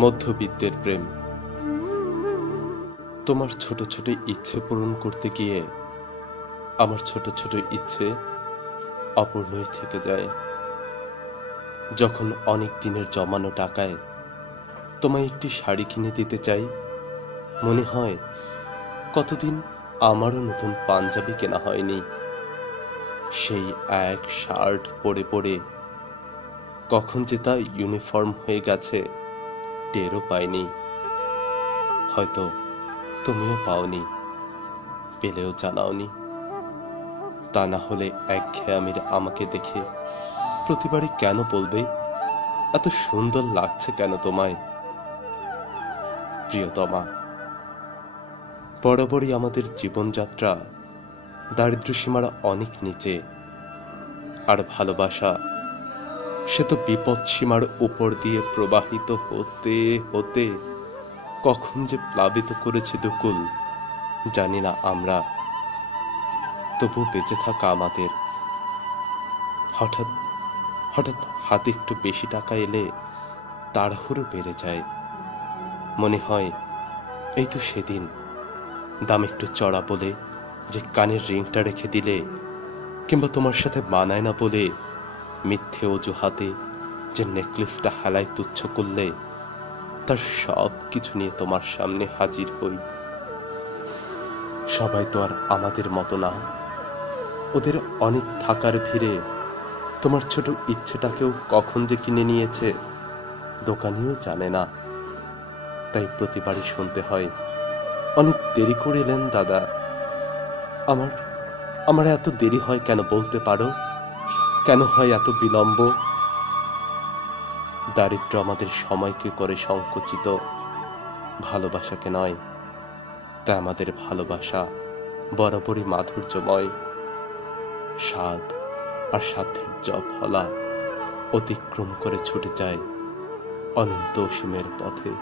মধ্যবিত্তের প্রেম। তোমার ছোট ছোট ইচ্ছে পূরণ করতে গিয়ে আমার ছোট ছোট ইচ্ছে অপূর্ণই থেকে যায়। যখন অনেক দিনের জমানো টাকায় তোমায় একটি শাড়ি কিনে দিতে চাই, মনে হয় কতদিন আমারও নতুন পাঞ্জাবি কেনা হয়নি। সেই এক শার্ট পরে পরে কখন যে তা ইউনিফর্ম হয়ে গেছে টেরও পাইনি। হয়তো তুমিও পাওনি, পেলেও জানাওনি। তা না হলে একঘেয়েমির আমাকে দেখে প্রতিবারই কেন বলবে, এত সুন্দর লাগছে কেন তোমায়? প্রিয়তমা, বরাবরই আমাদের জীবনযাত্রা দারিদ্র্যসীমার অনেক নিচে, আর ভালোবাসা সে তো বিপদ সীমার উপর দিয়ে প্রবাহিত হতে হতে কখন যে প্লাবিত করেছে দুকুল জানি না আমরা। তবু বেঁচে থাকা আমাদের। হঠাৎ হঠাৎ হাতে একটু বেশি টাকা এলে তাড়াহুড়ো বেড়ে যায়। মনে হয় এই তো সেদিন দাম একটু চড়া বলে যে কানের রিংটা রেখে দিলে, কিংবা তোমার সাথে মানায় না বলে মিথ্যে অজুহাতে যে নেকলেসটা হেলায় তুচ্ছ করলে, তার সব কিছু নিয়ে তোমার সামনে হাজির হই। সবাই তো আর আমাদের মতো না। ওদের অনেক থাকার ভিড়ে তোমার ছোট ইচ্ছেটাকেও কখন যে কিনে নিয়েছে দোকানিও জানে না। তাই প্রতিবারই শুনতে হয়, অনেক দেরি করে এলেন দাদা। আমার আমার এত দেরি হয় কেন বলতে পারো? কেন হয় এত বিলম্ব? দারিদ্র্য আমাদের সময়কে করে সংকুচিত, ভালোবাসাকে নয়। তাই আমাদের ভালোবাসা বরাবরই মাধুর্যময়। স্বাদ আর সাধ্যের জফলা অতিক্রম করে ছুটে যায় অনন্ত অসীমের পথে।